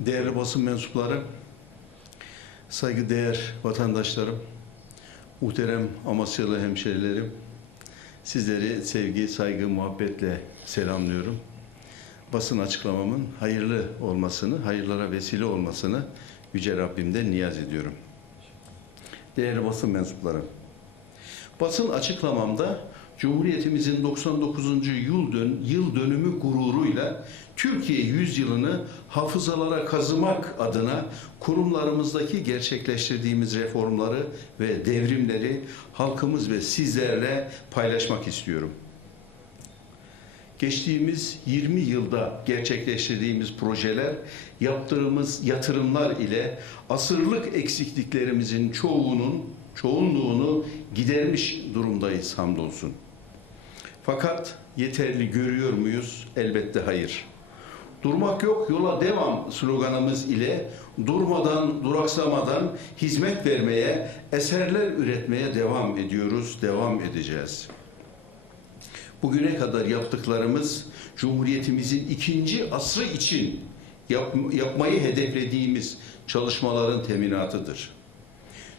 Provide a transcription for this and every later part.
Değerli basın mensupları, saygıdeğer vatandaşlarım, muhterem Amasyalı hemşerilerim, sizleri sevgi, saygı, muhabbetle selamlıyorum. Basın açıklamamın hayırlı olmasını, hayırlara vesile olmasını Yüce Rabbimden niyaz ediyorum. Değerli basın mensupları, basın açıklamamda Cumhuriyetimizin 99. yıl, dön, yıl dönümü gururuyla Türkiye yüzyılını hafızalara kazımak adına kurumlarımızdaki gerçekleştirdiğimiz reformları ve devrimleri halkımız ve sizlerle paylaşmak istiyorum. Geçtiğimiz 20 yılda gerçekleştirdiğimiz projeler, yaptığımız yatırımlar ile asırlık eksikliklerimizin çoğunun çoğunluğunu gidermiş durumdayız hamdolsun. Fakat yeterli görüyor muyuz? Elbette hayır. Durmak yok, yola devam sloganımız ile durmadan, duraksamadan hizmet vermeye, eserler üretmeye devam ediyoruz, devam edeceğiz. Bugüne kadar yaptıklarımız Cumhuriyetimizin ikinci asrı için yap, yapmayı hedeflediğimiz çalışmaların teminatıdır.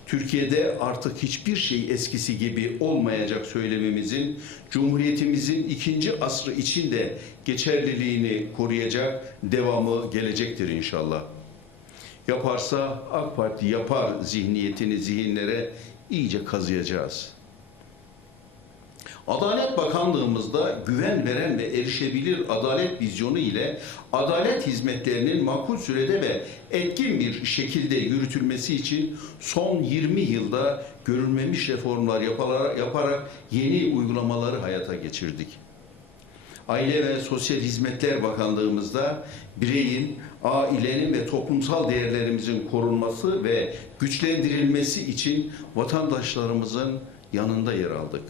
Türkiye'de artık hiçbir şey eskisi gibi olmayacak söylememizin Cumhuriyetimizin ikinci asrı içinde geçerliliğini koruyacak devamı gelecektir inşallah. Yaparsa AK Parti yapar zihniyetini zihinlere iyice kazıyacağız. Adalet Bakanlığımızda güven veren ve erişebilir adalet vizyonu ile adalet hizmetlerinin makul sürede ve etkin bir şekilde yürütülmesi için son 20 yılda görülmemiş reformlar yaparak, yeni uygulamaları hayata geçirdik. Aile ve Sosyal Hizmetler Bakanlığımızda bireyin, ailenin ve toplumsal değerlerimizin korunması ve güçlendirilmesi için vatandaşlarımızın yanında yer aldık.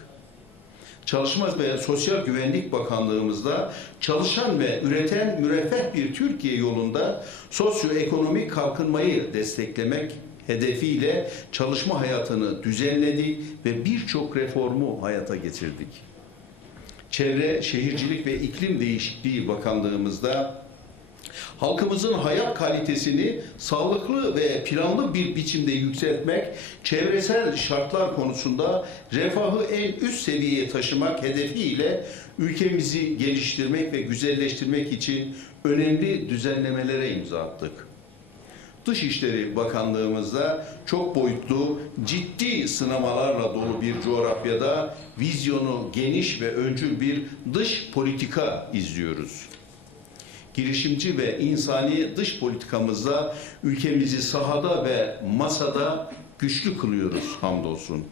Çalışma ve Sosyal Güvenlik Bakanlığımızda çalışan ve üreten müreffeh bir Türkiye yolunda sosyoekonomik kalkınmayı desteklemek hedefiyle çalışma hayatını düzenledik ve birçok reformu hayata geçirdik. Çevre, Şehircilik ve İklim Değişikliği Bakanlığımızda halkımızın hayat kalitesini sağlıklı ve planlı bir biçimde yükseltmek, çevresel şartlar konusunda refahı en üst seviyeye taşımak hedefiyle ülkemizi geliştirmek ve güzelleştirmek için önemli düzenlemelere imza attık. Dışişleri Bakanlığımızda çok boyutlu, ciddi sınamalarla dolu bir coğrafyada vizyonu geniş ve öncül bir dış politika izliyoruz girişimci ve insani dış politikamızda ülkemizi sahada ve masada güçlü kılıyoruz hamdolsun.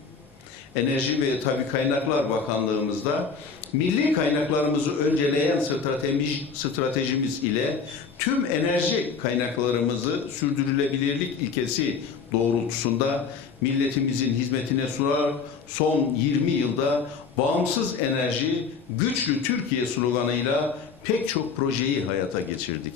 Enerji ve Tabi Kaynaklar Bakanlığımızda milli kaynaklarımızı önceleyen strateji, stratejimiz ile tüm enerji kaynaklarımızı sürdürülebilirlik ilkesi doğrultusunda milletimizin hizmetine sunarak son 20 yılda bağımsız enerji, güçlü Türkiye sloganıyla pek çok projeyi hayata geçirdik.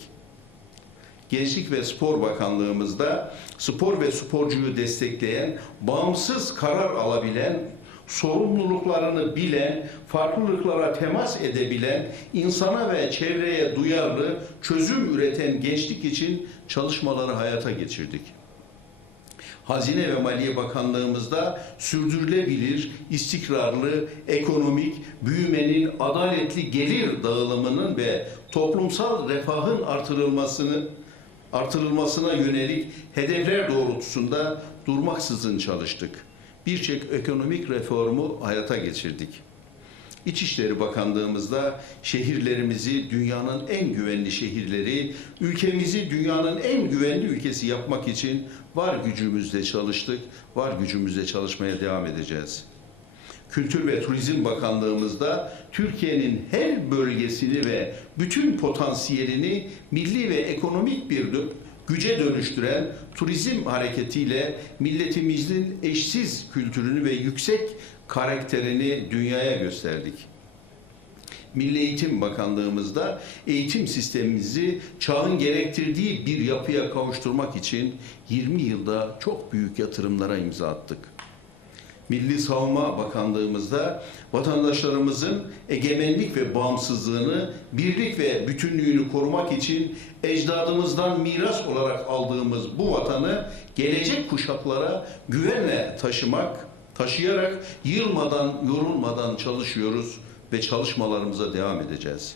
Gençlik ve Spor Bakanlığımızda spor ve sporcuyu destekleyen, bağımsız karar alabilen, sorumluluklarını bilen, farklılıklara temas edebilen, insana ve çevreye duyarlı, çözüm üreten gençlik için çalışmaları hayata geçirdik. Hazine ve Maliye Bakanlığımızda sürdürülebilir, istikrarlı, ekonomik, büyümenin, adaletli gelir dağılımının ve toplumsal refahın artırılmasını artırılmasına yönelik hedefler doğrultusunda durmaksızın çalıştık. Birçok ekonomik reformu hayata geçirdik. İçişleri Bakanlığımızda şehirlerimizi dünyanın en güvenli şehirleri, ülkemizi dünyanın en güvenli ülkesi yapmak için var gücümüzle çalıştık, var gücümüzle çalışmaya devam edeceğiz. Kültür ve Turizm Bakanlığımızda Türkiye'nin her bölgesini ve bütün potansiyelini milli ve ekonomik bir güce dönüştüren turizm hareketiyle milletimizin eşsiz kültürünü ve yüksek karakterini dünyaya gösterdik. Milli Eğitim Bakanlığımızda eğitim sistemimizi çağın gerektirdiği bir yapıya kavuşturmak için 20 yılda çok büyük yatırımlara imza attık. Milli Savunma Bakanlığımızda vatandaşlarımızın egemenlik ve bağımsızlığını, birlik ve bütünlüğünü korumak için ecdadımızdan miras olarak aldığımız bu vatanı gelecek kuşaklara güvenle taşımak, taşıyarak yılmadan, yorulmadan çalışıyoruz ve çalışmalarımıza devam edeceğiz.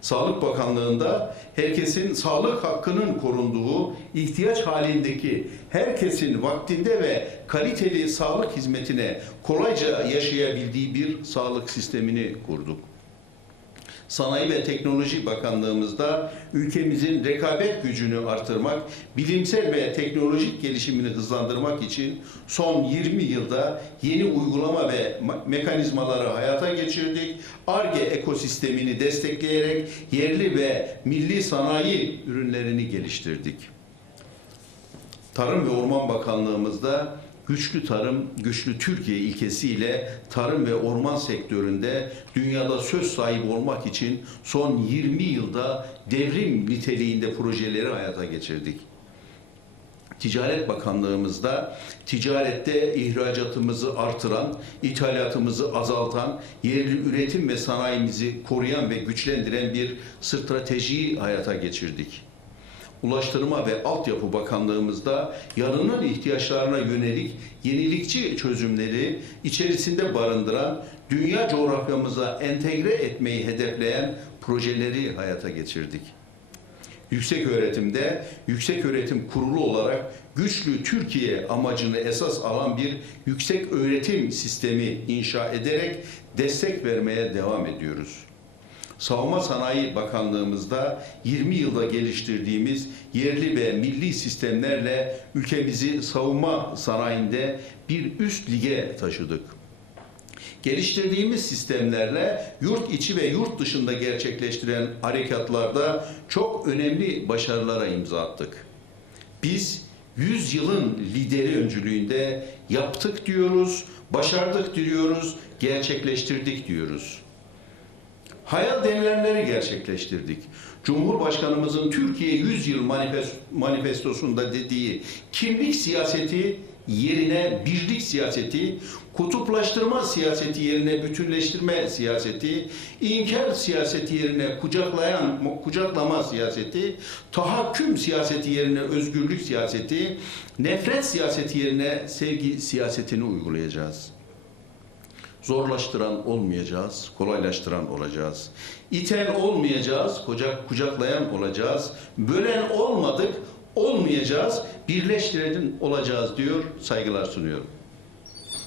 Sağlık Bakanlığı'nda herkesin sağlık hakkının korunduğu, ihtiyaç halindeki herkesin vaktinde ve kaliteli sağlık hizmetine kolayca yaşayabildiği bir sağlık sistemini kurduk. Sanayi ve Teknoloji Bakanlığımızda ülkemizin rekabet gücünü artırmak, bilimsel ve teknolojik gelişimini hızlandırmak için son 20 yılda yeni uygulama ve ma- mekanizmaları hayata geçirdik. ARGE ekosistemini destekleyerek yerli ve milli sanayi ürünlerini geliştirdik. Tarım ve Orman Bakanlığımızda güçlü tarım, güçlü Türkiye ilkesiyle tarım ve orman sektöründe dünyada söz sahibi olmak için son 20 yılda devrim niteliğinde projeleri hayata geçirdik. Ticaret Bakanlığımızda ticarette ihracatımızı artıran, ithalatımızı azaltan, yerli üretim ve sanayimizi koruyan ve güçlendiren bir stratejiyi hayata geçirdik. Ulaştırma ve Altyapı Bakanlığımızda yarının ihtiyaçlarına yönelik yenilikçi çözümleri içerisinde barındıran, dünya coğrafyamıza entegre etmeyi hedefleyen projeleri hayata geçirdik. Yüksek öğretimde Yüksek Öğretim Kurulu olarak güçlü Türkiye amacını esas alan bir yüksek öğretim sistemi inşa ederek destek vermeye devam ediyoruz. Savunma Sanayi Bakanlığımızda 20 yılda geliştirdiğimiz yerli ve milli sistemlerle ülkemizi savunma sanayinde bir üst lige taşıdık. Geliştirdiğimiz sistemlerle yurt içi ve yurt dışında gerçekleştiren harekatlarda çok önemli başarılara imza attık. Biz 100 yılın lideri öncülüğünde yaptık diyoruz, başardık diyoruz, gerçekleştirdik diyoruz. Hayal denilenleri gerçekleştirdik. Cumhurbaşkanımızın Türkiye 100 yıl manifest- manifestosunda dediği kimlik siyaseti yerine birlik siyaseti, kutuplaştırma siyaseti yerine bütünleştirme siyaseti, inkar siyaseti yerine kucaklayan kucaklama siyaseti, tahakküm siyaseti yerine özgürlük siyaseti, nefret siyaseti yerine sevgi siyasetini uygulayacağız. Zorlaştıran olmayacağız, kolaylaştıran olacağız. İten olmayacağız, kucak, kucaklayan olacağız. Bölen olmadık, olmayacağız, birleştiren olacağız diyor, saygılar sunuyorum.